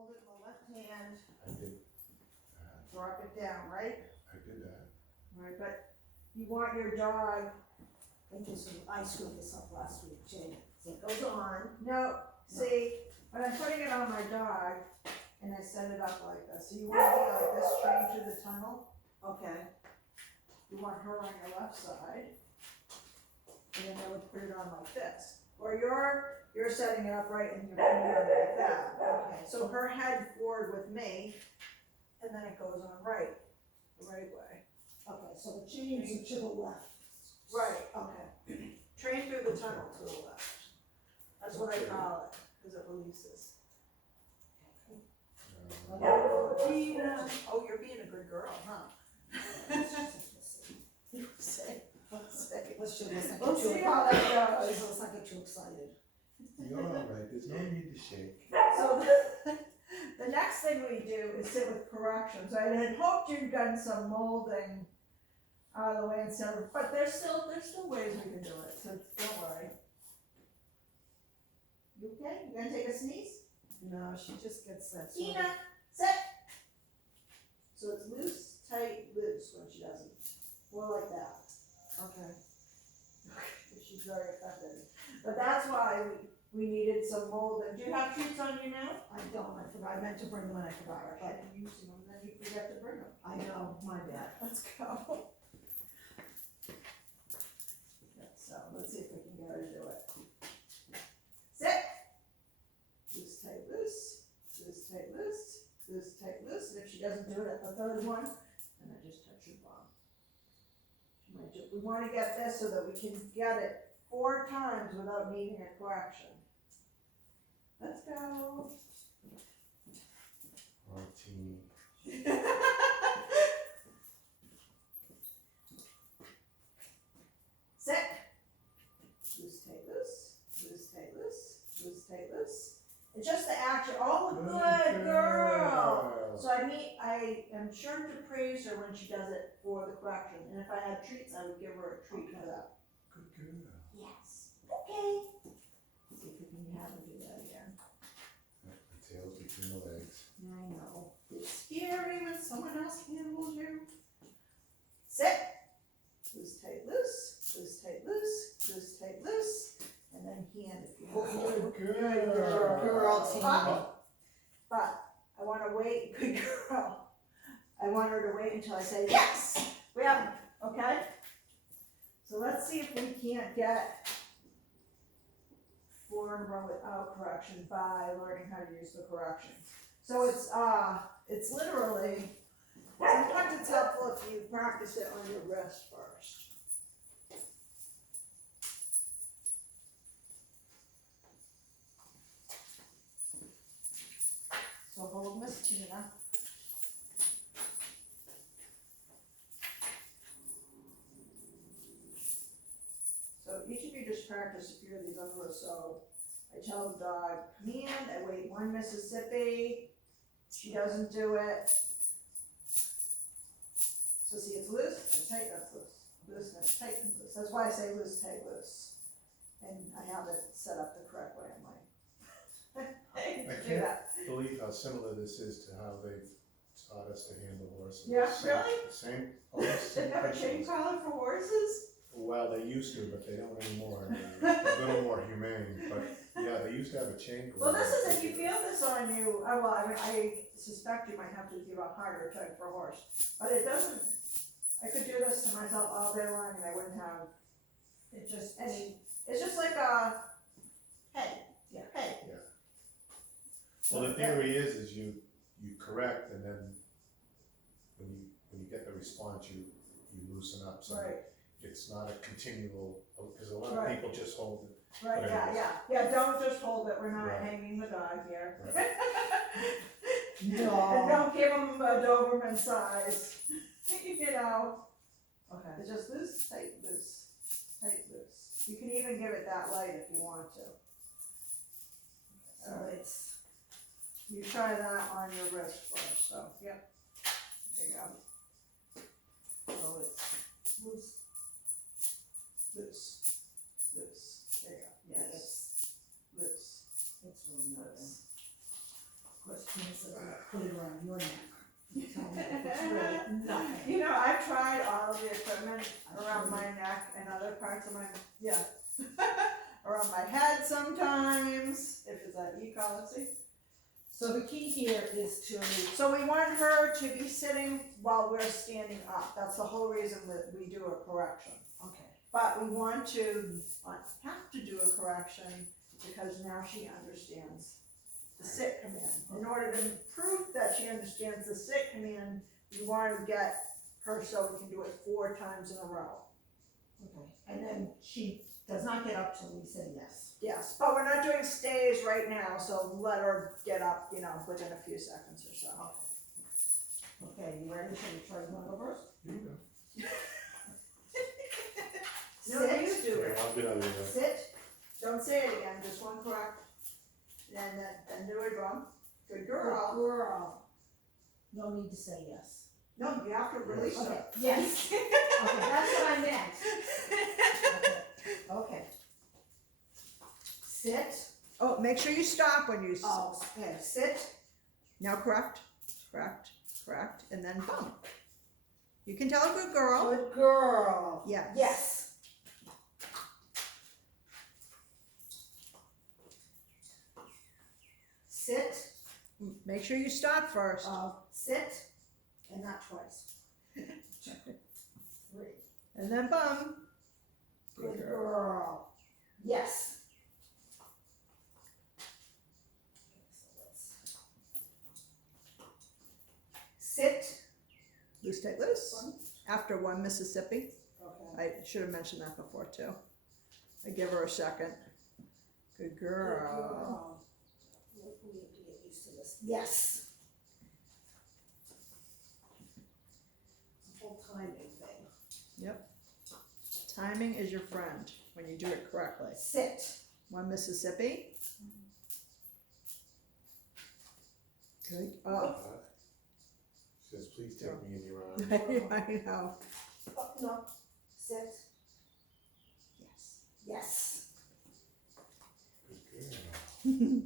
hold it in the left hand, I did, drop it down, right? I did that. Right, but you want your dog, I screwed this up last week, Jane. So it goes on. no, see, when I'm putting it on my dog, and I set it up like this, so you want to be like this, trained through the tunnel. Okay. You want her on your left side, and then I would put it on like this. Or you're setting it up right and you're putting it on like that. Okay. So her head forward with me, and then it goes on right, the right way. Okay, so the chains are to the left. Right. Okay. Train through the tunnel to the left. That's what I call it, because it releases. Uh, Gina. Oh, you're being a good girl, huh? You say, let's say. Let's just listen. We'll see how that goes. Let's not get too excited. You're all right, there's no need to shake. So the next thing we do is sit with corrections. I had hoped you'd done some molding out of the way instead of, but there's still ways we can do it, so don't worry. You okay? You gonna take a sneeze? No, she just gets that. Tina, sit. So it's loose, tight, loose when she does it. More like that. Okay. She's very effective. But that's why we needed some molding. Do you have treats on you now? I don't, I forgot, I meant to bring them and I forgot, but I'm using them, then you forget to bring them. I know, my bad. Let's go. So let's see if we can get her to do it. Sit. Loose, tight, loose. Loose, tight, loose. Loose, tight, loose. And if she doesn't do it at the third one, then I just touch her bum. She might we want to get this so that we can get it 4 times without needing a correction. Let's go. Martini. Sit. Loose, tight, loose. Loose, tight, loose. Loose, tight, loose. It's just the action. Oh, good girl. So I am sure to praise her when she does it for the correction. And if I had treats, I would give her a treat for that. Good girl. Yes. Okay. See if we can have her do that again. The tail's between the legs. I know. It's scary when someone else handles you. Sit. Loose, tight, loose. Loose, tight, loose. Loose, tight, loose. And then hand if you want. Good Girl, Tina. But I want to wait, good girl. I want her to wait until I say, yes, we have it, okay? So let's see if we can't get 4 in a row without correction by learning how to use the corrections. So it's literally, sometimes it's helpful if you practice it on your wrist first. So hold Miss Tina. So each of you just practice a few of these under a so. I tell the dog, command, I wait 1 Mississippi. She doesn't do it. So see, it's loose, it's tight, that's loose. Loose, that's tight, and loose. That's why I say loose, tight, loose. And I have it set up the correct way. I'm like, I do that. believe how similar this is to how they've taught us to handle horses. Yeah, Same- really? Same, almost They same have a chain principles. collar for horses? Well, they used to, but they don't anymore. They're a little more humane, but yeah, they used to have a chain. Well, this is, if you feel this on you, well, I mean, I suspect you might have to give a harder tug for a horse, but it doesn't, I could do this to myself all day long and I wouldn't have, it's just like a, hey, Yeah. hey. Well, the theory is you correct, and then when you get the response, you loosen up. So Right, it's not a continual, because a lot of Right. people just hold it. right, Right. yeah, don't just hold it, we're not Right. hanging the dog here. And No. don't give them a Doberman size, you know. Okay. It's just loose, tight, loose, tight, loose. You can even give it that light if you want to. So it's, You try that on your wrist first, so, yep. There you go. So it's loose, loose, loose. There you go. yeah, Yes, loose. it's really nothing. Of course, and says, put it around your neck. You tell me if it's really nothing. You know, I've tried all of the equipment around my neck and other parts of my, yeah. Around my head sometimes, if it's an e-collar, see? So the key here is to, So we want her to be sitting while we're standing up. That's the whole reason that we do a correction. okay, But we want to, have to do a correction because now she understands the sit command. In order to prove that she understands the sit command, we want to get her so we can do it 4 times in a row. okay. And then she does not get up till we say yes. Yes, but we're not doing stays right now, so let her get up, you know, within a few seconds or so. Okay, you ready? Shall we try one over? Here you go. No, you Sit, do it. I'll get out of here. sit, Don't say it again, just one correct. And then do it wrong. Good good girl. girl. No need to say yes. No, you have to release Okay, her. yes. Okay, that's what I meant. Okay, okay. Sit, Oh, make sure you stop when you, oh, okay, sit, now correct, and then boom. You can tell a good girl. good girl. Yes. Yes. Sit, Make sure you stop first. sit, and not twice. 3. And then boom. Good girl. Yes. Okay, so let's sit. Loose, tight, loose. One. After 1 Mississippi. Okay. I should have mentioned that before too. I give her a second. Good Good girl. girl. We have to get used to this. Yes. It's a whole timing thing. Yep. Timing is your friend when you do it correctly. Sit. 1 Mississippi. Good. Oh, Says, please take me in your arms. I know. Oh, no. Sit. Yes. Yes. Good girl.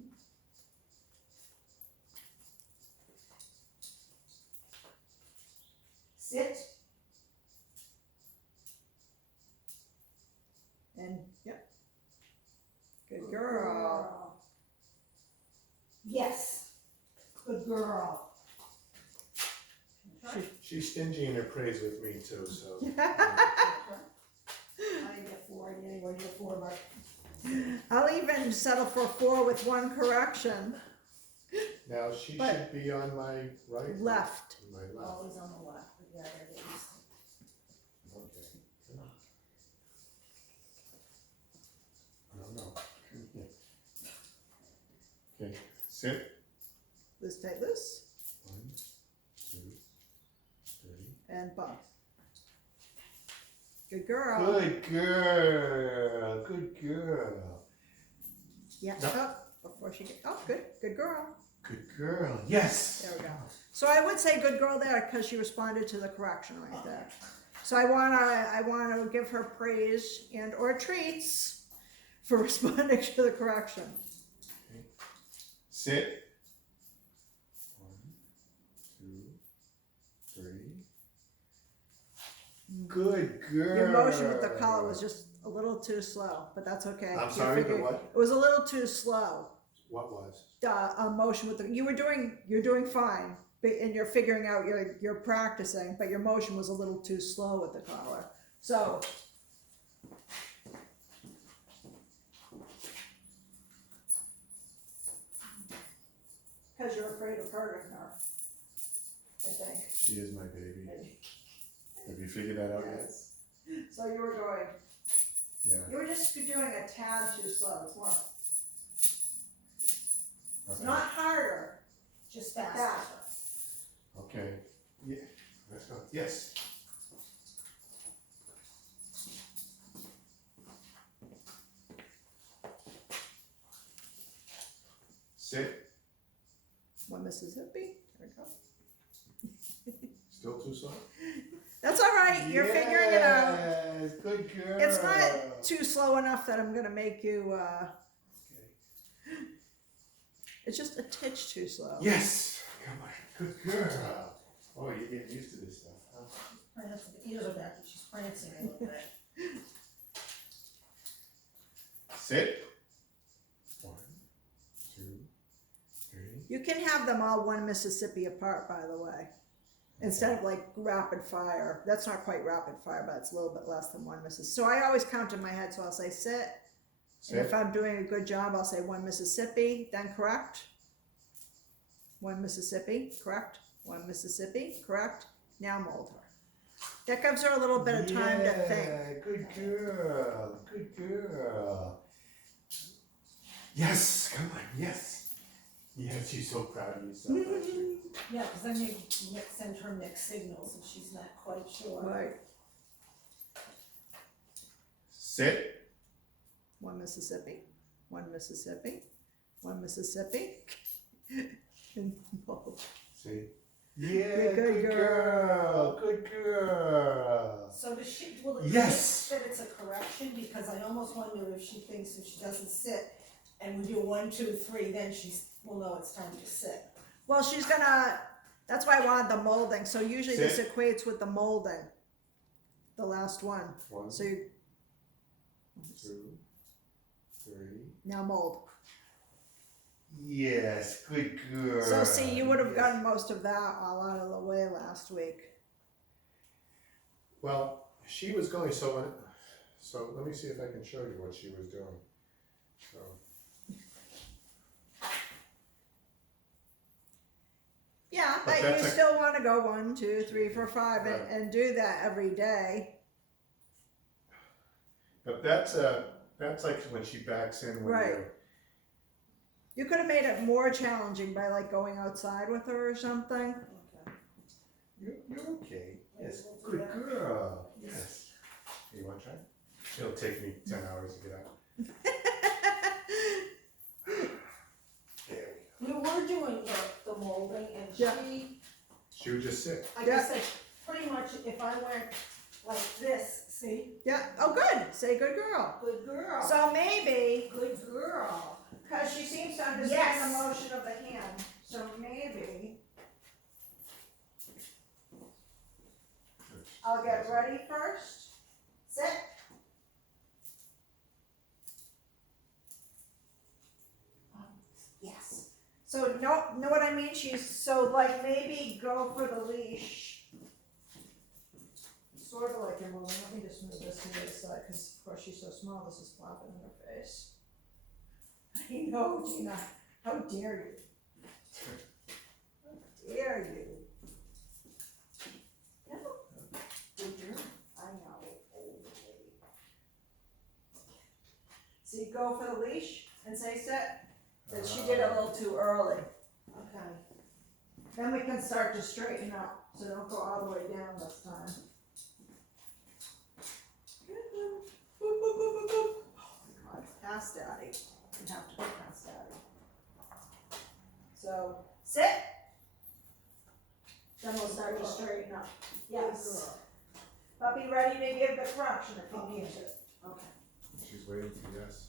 Sit. And yep. Good girl. Yes. Good girl. She's stingy in her praise with me too, so. I didn't get 4, I didn't even get 4, but I'll even settle for 4 with 1 correction. Now, she But- should be on my right? Left. My left, always on the left, but yeah, there it is. okay. I don't know. Okay, sit. Loose, tight, loose. 1, 2, 3. And bump. Good girl. Good girl, good girl. Yeah, No. up before she get, oh, good, good girl. Good girl, yes. There we go. So I would say good girl there because she responded to the correction right there. So I wanna give her praise and or treats for responding to the correction. Sit. 1, 2, 3. Good girl. Your motion with the collar was just a little too slow, but that's okay. I'm You sorry, the figured- what? It was a little too slow. What was? A motion with the, you're doing fine, but, and you're figuring out, you're practicing, but your motion was a little too slow with the collar. So, because you're afraid of hurting her, I think. She is my baby. Have you figured that out yet? Yes. So you were going, Yeah. you were just doing a tad too slow, it's more, it's Okay. not harder, Just faster. faster. Okay. Yeah. Let's go. Yes. Sit. 1 Mississippi, there we go. Still too slow? That's all right, you're figuring it out. Yes, good girl. It's not too slow enough that I'm gonna make you, Okay. It's just a titch too slow. Yes, come on, good girl. Oh, you're getting used to this stuff, huh? Prancing, the ears are back, and she's prancing a little bit. Sit. 1, 2, 3. You can have them all one Mississippi apart, by the way. Instead of like rapid fire. That's not quite rapid fire, but it's a little bit less than one Mississippi. So I always count in my head, so I'll say sit. And if Sit. I'm doing a good job, I'll say one Mississippi, then correct. One Mississippi, correct. One Mississippi, correct. Now mold her. That gives her a little bit of time to think. Yeah, good girl, good girl. Yes, come on, yes. Yes, she's so proud of yourself, aren't you? Yeah, because then you send her mixed signals and she's not quite sure. Right. Sit. One Mississippi, one Mississippi, one Mississippi. And mold. See? Yeah, Good good girl. girl, good girl. So does she, will it Yes. that it's a correction? Because I almost wonder if she thinks if she doesn't sit and we do 1, 2, 3, then will know it's time to sit. Well, she's gonna, that's why I wanted the molding. So usually this Sit. equates with the molding. The last one. 1, So you, 2, 3. now mold. Yes, good girl. So see, you would have Yes. gotten most of that all out of the way last week. Well, she was going, so let me see if I can show you what she was doing. So, Yeah, But but that's you a- still want to go 1, 2, 3, 4, 5 Right. and do that every day. but that's like when she backs in when Right. you're, You could have made it more challenging by like going outside with her or something. Okay. you're okay. Yes, We'll do good that. girl. Yes. You want to try? It'll take me 10 hours to get out. There we go. We were doing the molding and Yeah. She would just sit. like Yeah. I said, pretty much if I went like this, see, Yeah, oh good, say good girl. good girl. So maybe, Good girl. because she seems to understand Yes. the motion of the hand, so maybe I'll get ready first. Sit. Yes. So know what I mean? She's so like maybe go for the leash. Sort of like your mom. Let me just move this to the side because of course she's so small. This is flopping in her face. I know, Gina. How dare you? How dare you? No. Good girl. I know. So you go for the leash and say sit. But she did it a little too early. Okay. Then we can start to straighten up, so don't go all the way down this time. Boop, boop, boop, boop, boop. Oh my God, past daddy. You have to go past daddy. So, sit. Then we'll start to straighten up. Yes. But be ready to give the correction if you need to. Okay. She's waiting for yes.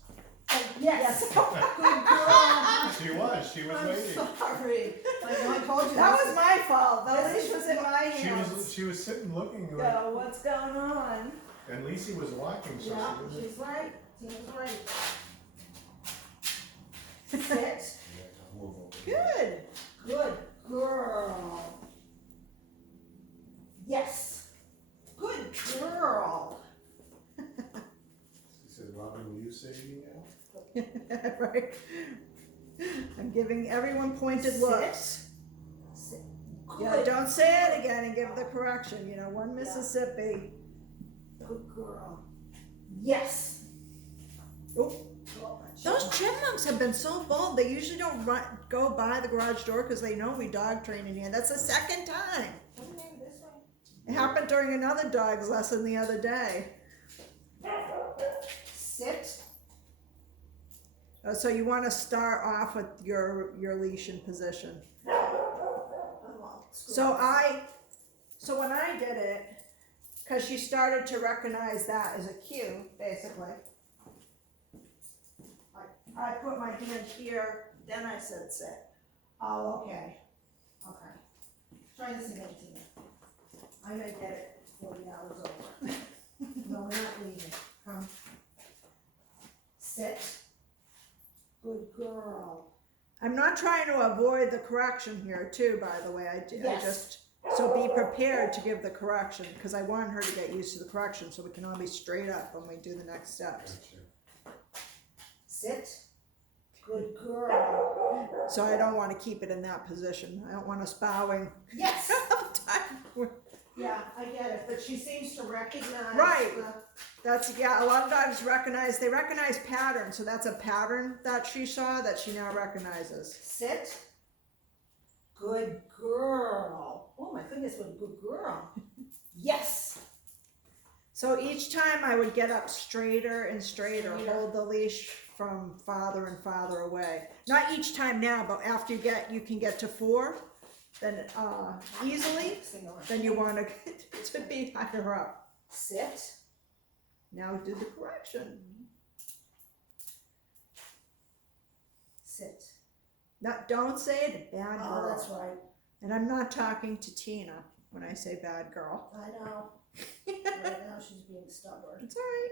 Yes. Good girl. She was I'm waiting. sorry. I know I told you. That was my fault. The This leash is was in my hands. She was sitting looking like, So, what's going on? and Lacey was watching, so Yeah, she wasn't. she's right. Tina's right. Sit. Yeah, I'll move over. Good. Good girl. Yes. Good girl. She says, Robin, will you say me now? Right. I'm giving everyone pointed Sit. looks. Sit. Yeah, Good. don't say it again and give the correction. You know, one Mississippi. Good girl. Yes. Oh, those chipmunks have been so bold. They usually don't go by the garage door because they know we dog train in here. That's the second time. Maybe this way. It happened during another dog's lesson the other day. Sit. So you want to start off with your leash in position. So when I did it, because she started to recognize that as a cue, basically, I put my hand here then I said sit. Oh, okay, okay. Try this again, Tina. I may get it before the hour's over. No, we're not leaving, come. Sit. Good girl. I'm not trying to avoid the correction here too, by the way, I Yes. just, so be prepared to give the correction, because I want her to get used to the correction, so we can all be straight up when we do the next steps. Gotcha. Sit. Good girl. So I don't wanna keep it in that position, I don't want us bowing. Yes. We're- Yeah, I get it, but she seems to recognize Right. the, That's, yeah, a lot of dogs they recognize patterns, so that's a pattern that she saw that she now recognizes. sit. Good girl. Oh my goodness, what a good girl. Yes. So each time I would get up straighter and straighter, Straighter. hold the leash from farther and farther away. Not each time now, but after you can get to 4, then easily, then you want to be higher up. Sit. Now do the correction. Sit. Don't say it, bad girl. Oh, that's right. And I'm not talking to Tina when I say bad girl. I know. Right now she's being stubborn. It's all right.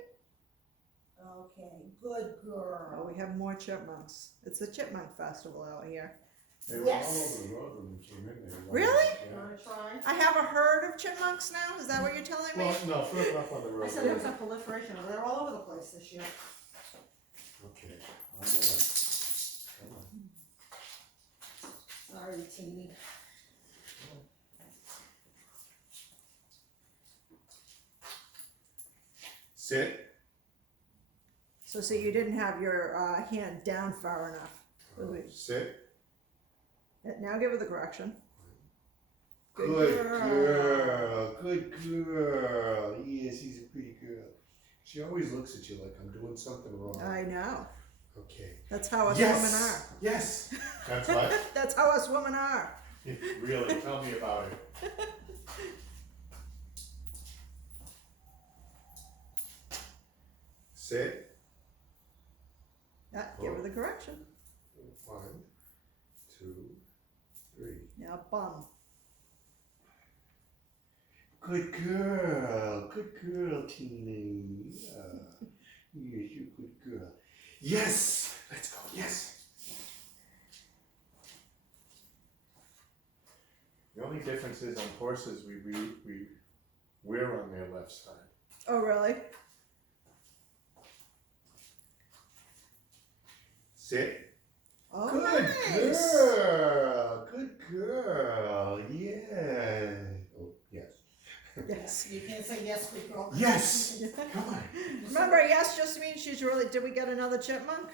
Okay, good Oh, girl. we have more chipmunks. It's the chipmunk festival out here. They were Yes. all over the road when we came in there. Really? You Yeah. wanna try? I have a herd of chipmunks now. Is that what you're telling me? Well, no, further up on the road. I said there was a proliferation, they're all over the place this year. Okay, on the way. Come on. Sorry, teeny. Sit. So see, you didn't have your hand down far enough. Sit. Now give her the correction. Good girl. Good girl. Yes, she's a pretty girl. She always looks at you like I'm doing something wrong. I know. Okay. That's how us Yes. women are. Yes. That's what? That's how us women are. Really? Tell me about it. Sit. Give her the correction. 1, 2, 3. Now bum. Good girl. Good girl, Tina. Yes, you're a good girl. Yes. Let's go. Yes. The only difference is on horses, we're on their left side. Oh, really? Sit. Oh, Good nice. girl. Good girl. Yeah. Oh, yes. Yes. You can't say yes, good girl. Yes. Come on. Remember, yes just means she's really. Did we get another chipmunk?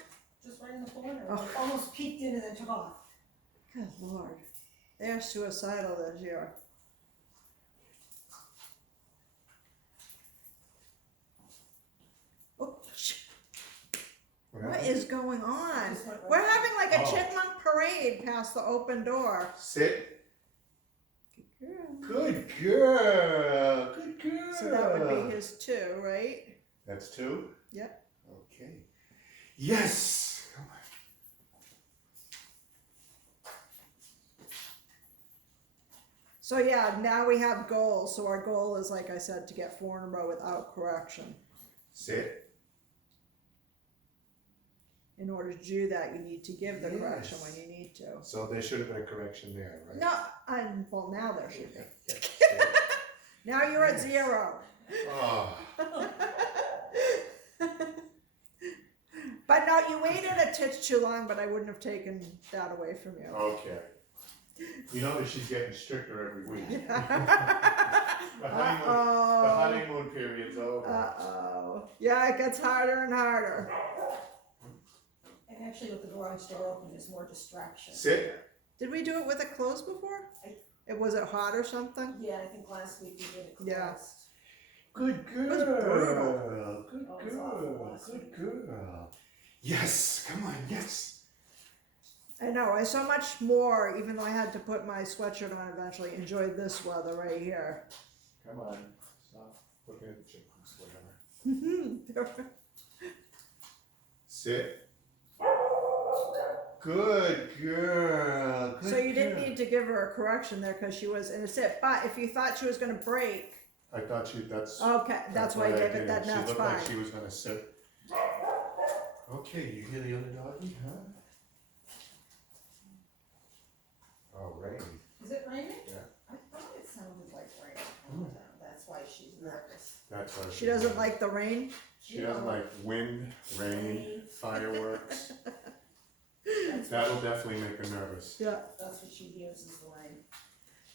Just right in the corner. Oh. Almost peeked in and then took off. Good Lord. They're suicidal this year. Oh, what is going on? Just went right We're having like a Oh. chipmunk parade past the open door. Sit. Good girl. Good girl. Good girl. So that would be his 2, right? That's 2? Yep. Okay. Yes. Come on. So yeah, now we have goals. So our goal is, like I said, to get 4 in a row without correction. Sit. In order to do that, you need to give the correction Yes. when you need to. So there should have been a correction there, right? No, well now there should be. Yeah, yeah. Now you're at 0. Oh, But no, you waited a titch too long, but I wouldn't have taken that away from you. okay. You notice she's getting stricter every week. The Uh-oh. honeymoon period's over. Uh-oh. Yeah, it gets harder and harder. And actually with the garage door open, there's more distraction. Sit. Did we do it with it closed before? Was it hot or something? Yeah, I think last week we did it closed. Yeah. Good girl. was brutal. Good Oh, it's awful girl. last Good week. girl. Yes. Come on. Yes. I know, I so much more, even though I had to put my sweatshirt on eventually, enjoyed this weather right here. Come on. Stop looking at the chipmunks, whatever. Sit. Good girl. Good So you didn't girl. need to give her a correction there because she was in a sit. But if you thought she was gonna break, I thought that's. okay, that's why I gave it did. that, She that's looked fine. like she was gonna sit. Okay, you hear the other doggy, huh? Oh, rain. Is it raining? Yeah. I thought it sounded like rain. That's why she's nervous. That's why She doesn't like the rain. She doesn't like wind, rain, fireworks. That's That'll definitely make her nervous. Yeah. That's what she hears is the rain.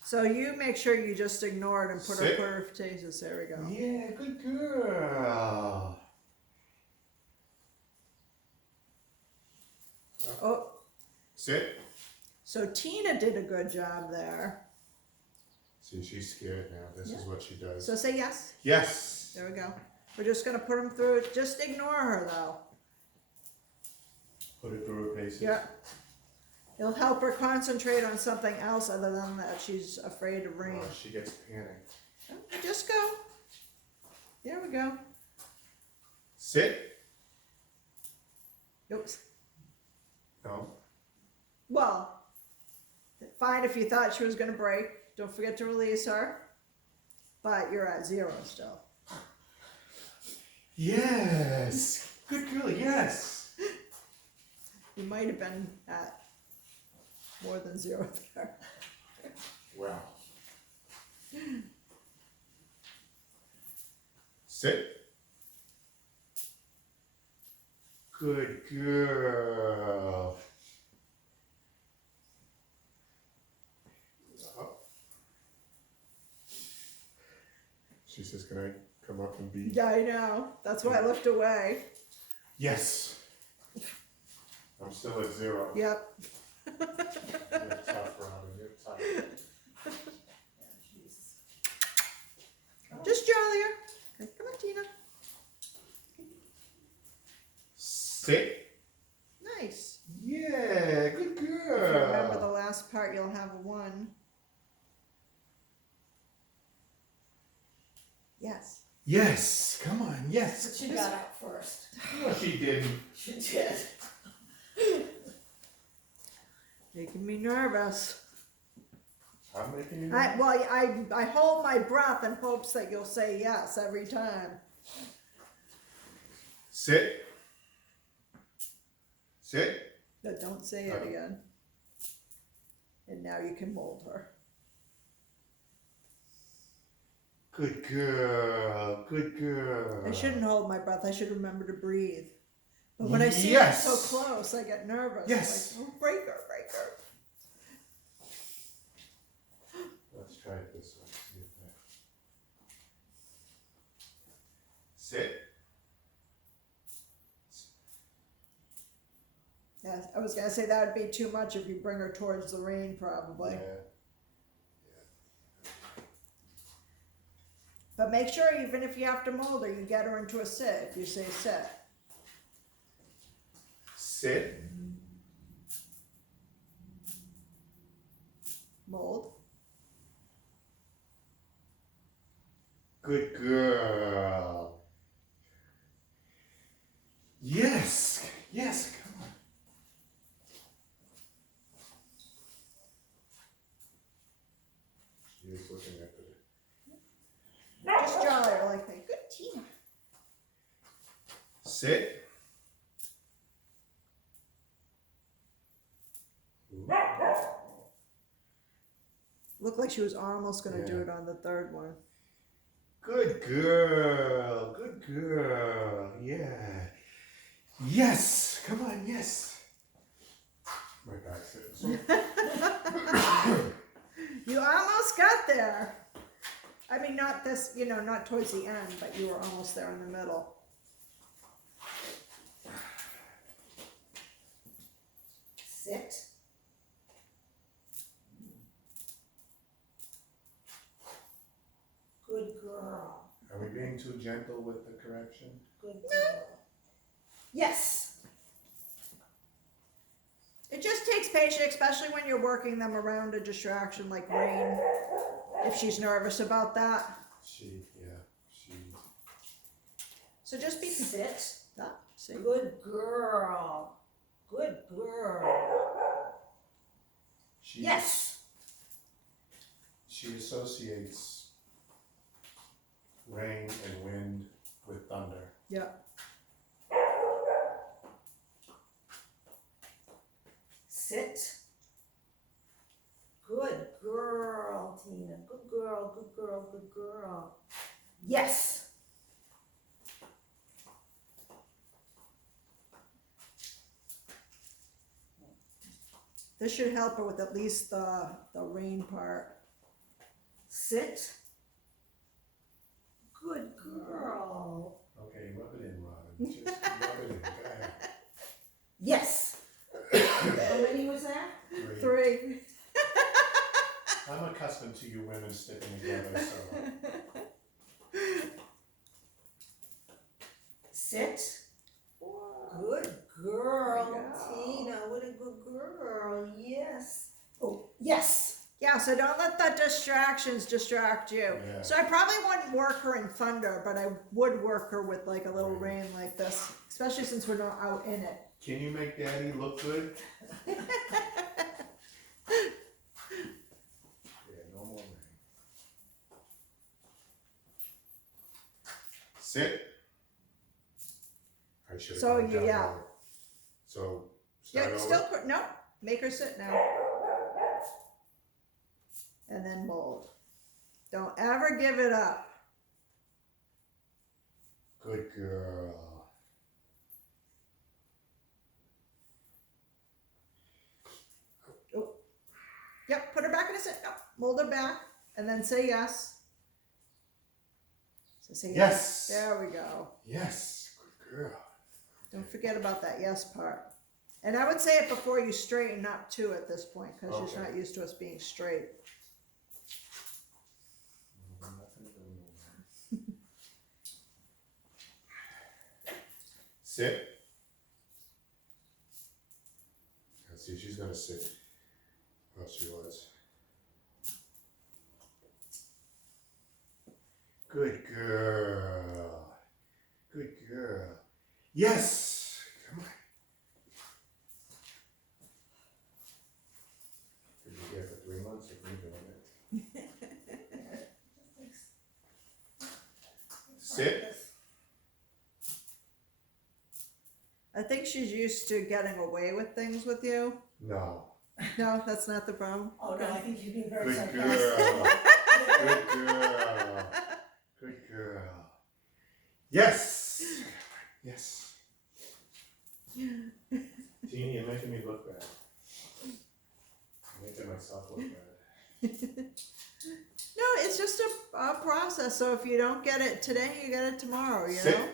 So you make sure you just ignore it and put Sit. her pertasis. There we go. Yeah, good girl. Oh, Sit. so Tina did a good job there. See, she's scared now. This is what she does. So say yes. Yes. There we go. We're just gonna put them through it. Just ignore her though. Put it through her paces. Yeah. It'll help her concentrate on something else other than that she's afraid of rain. Oh, she gets panicked. Just go. There we go. Sit. Oops. No. Well, fine if you thought she was gonna break. Don't forget to release her. But you're at 0 still. Yes. Good girl. Yes. You might have been at more than 0 there. Wow. Sit. Good girl. Up. She says, "Can I come up and be?" Yeah, I know. That's why I looked away. Yes. I'm still at 0. Yep. You're tough, Robin. You're tough. Yeah, she's. Just jollier. Okay, come on, Tina. Sit. Nice. Yeah, good If you remember the girl. last part, you'll have a 1. Yes. Yes, come on, But yes. she got up first. No, she didn't. She did. Making me nervous. I'm making you I hold my breath in hopes that you'll say yes every time. Sit. Sit. But don't say it again. And now you can mold her. Good girl. Good girl. I shouldn't hold my breath. I should remember to breathe. But when I see Yes. it so close, I get nervous. Yes. I'm like, oh, break her, break her. Let's try it this way. See if that. Sit. Yeah, I was gonna say that would be too much if you bring her towards the rain, probably. Yeah. But make sure, even if you have to mold her, you get her into a sit. If you say sit. Sit. Mold. Good girl. Yes. Yes. Come on. She is looking at the. Just jolly her like that. Good Tina. Sit. Looked like she was almost gonna do Yeah. it on the third one. Good girl. Good girl. Yeah. Yes. Come on. Yes. My back's hurting. You almost got there. I mean, not this, not towards the end, but you were almost there in the middle. Sit. Good girl. Are we being too gentle with the correction? Good girl. Yes. It just takes patience, especially when you're working them around a distraction like rain. If she's nervous about that. She. So just be Sit. see. Good girl. Good girl. She, Yes. She associates rain and wind with thunder. Yeah. Sit. Good girl, Tina. Good girl, good girl, good girl. Yes. This should help her with at least the rain part. Sit. Good girl. Okay, rub it in, Robin. Just rub it in. Go ahead. Yes. How many was that? 3. 3. I'm accustomed to you women sticking together, so. Sit. Good girl, There you go. Tina. What a good girl. Yes. Oh, yes. Yeah, so don't let the distractions distract you. Yeah. So I probably wouldn't work her in thunder, but I would work her with like a little rain like this, especially since we're not out in it. Can you make Daddy look good? Yeah, no more rain. Sit. I should have So gone you- down yeah. lower. So start Yeah, over. still put, no, make her sit now. And then mold. Don't ever give it up. Good girl. Yep, put her back in a sit. No, mold her back, and then say yes. So say Yes. There we go. Yes. Good girl. Don't forget about that yes part. And I would say it before you straighten up too at this point, because she's Okay. not used to us being straight. Nothing doing. Sit. Let's see, she's gonna sit. Well, she was. Good girl. Good girl. Yes! Come on. Could be here for 3 months if we're doing it. Sit. I think she's used to getting away with things with you. No. No, that's not the problem. Oh, no, I think you're being very Good sarcastic. girl. Good girl. Good girl. Yes. Yes. Jeannie, you're making me look bad. I'm making myself look bad. No, it's just a process. So if you don't get it today, you get it tomorrow, you Sit. know?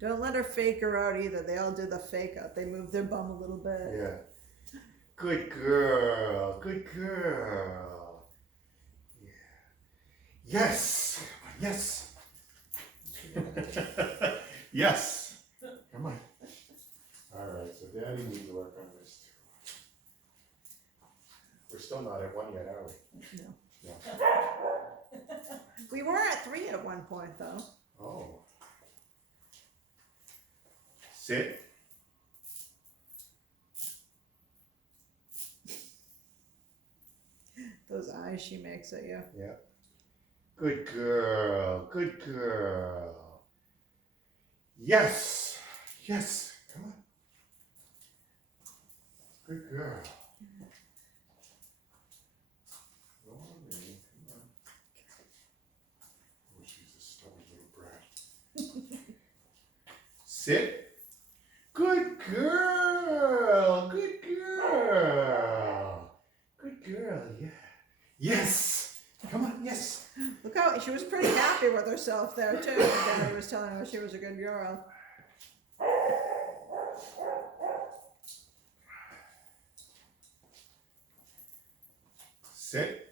Don't let her fake her out either. They all do the fake out. They move their bum a little bit. Yeah. Good girl. Good girl. Yeah. Yes. Yes. Yes. Come on. All right. So Daddy needs to work on this too. We're still not at 1 yet, are we? No. No. We were at 3 at one point, though. Oh. Sit. Those eyes she makes at you. Yeah. Good girl. Good girl. Yes. Yes. Come on. Good girl. Come on, baby. Come on. Oh, she's a stubborn little brat. Sit. Good girl. Good girl. Good girl. Yeah. Yes. Come on. Yes. Look how she was pretty happy with herself there too. When Daddy was telling her she was a good girl. Sit.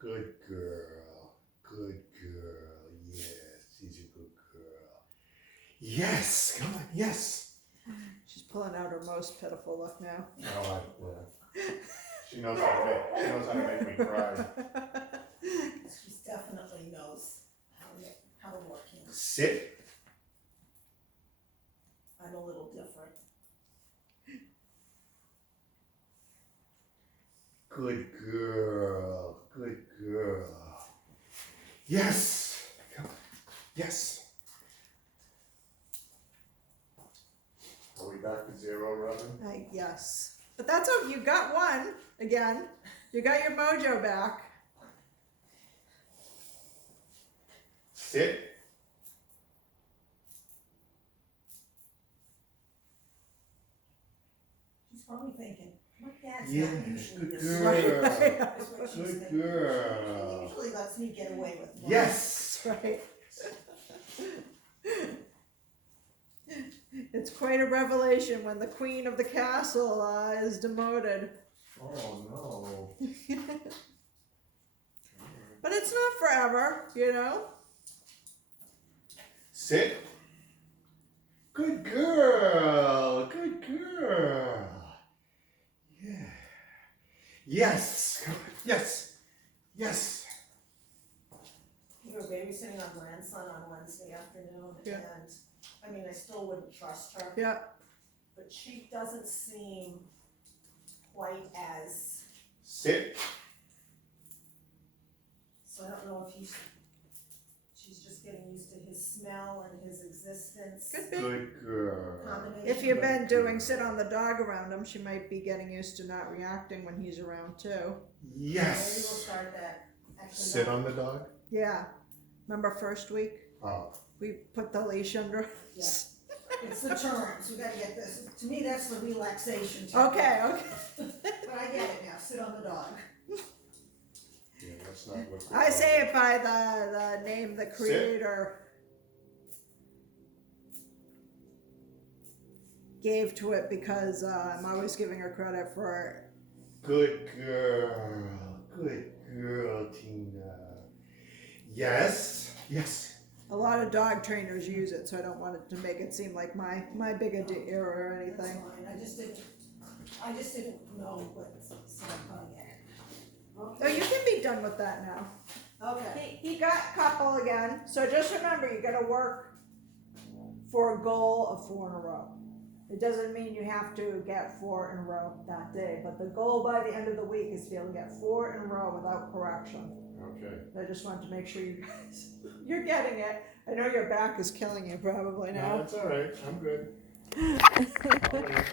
Good girl. Good girl. Yes, she's a good girl. Yes, come on, yes. She's pulling out her most pitiful look now. Oh, yeah. She knows how to make me cry. She definitely knows how to work him. Sit. I'm a little different. Good girl, good girl. Yes, come on, yes. Are we back to 0, Robin? Yes. But that's okay, you got one again. You got your mojo back. Sit. She's probably thinking, my dad's Yeah, not usually good this girl. way. Is what she's Good thinking. girl. He usually lets me get away with more. Yes. That's right. It's quite a revelation when the queen of the castle is demoted. Oh, no. But it's not forever, you know? Sit. Good girl. Good girl. Yeah. Yes. Come on. Yes. Yes. We were babysitting our grandson on Wednesday afternoon, Yeah. and I mean, I still wouldn't trust her, Yeah. but she doesn't seem quite as, Sit. so I don't know if she's just getting used to his smell and his existence. Could be. Good girl. Combination. If you've been doing sit on the dog around him, she might be getting used to not reacting when he's around too. Maybe we'll Yes. start that. Actually, Sit no. on the dog? Yeah. Remember first week? Oh. We put the leash under. Yeah. It's the terms, we gotta get this, to me, that's the relaxation term. Okay, okay. But I get it now, sit on the dog. Yeah, that's not what. I say it by the name the creator gave to it because I'm always giving her credit for it. Good girl. Good girl, Tina. Yes. Yes. A lot of dog trainers use it, so I don't want it to make it seem like my big idea or That's anything. fine, I just didn't know what, so I'm gonna get it. Oh, Okay. you can be done with that now. Okay, He got couple again, so just remember you gotta work for a goal of 4 in a row. It doesn't mean you have to get 4 in a row that day, but the goal by the end of the week is to be able to get 4 in a row without correction. Okay. I just wanted to make sure you guys, you're getting it. I know your back is killing you probably No, now. that's all right. I'm good. All right.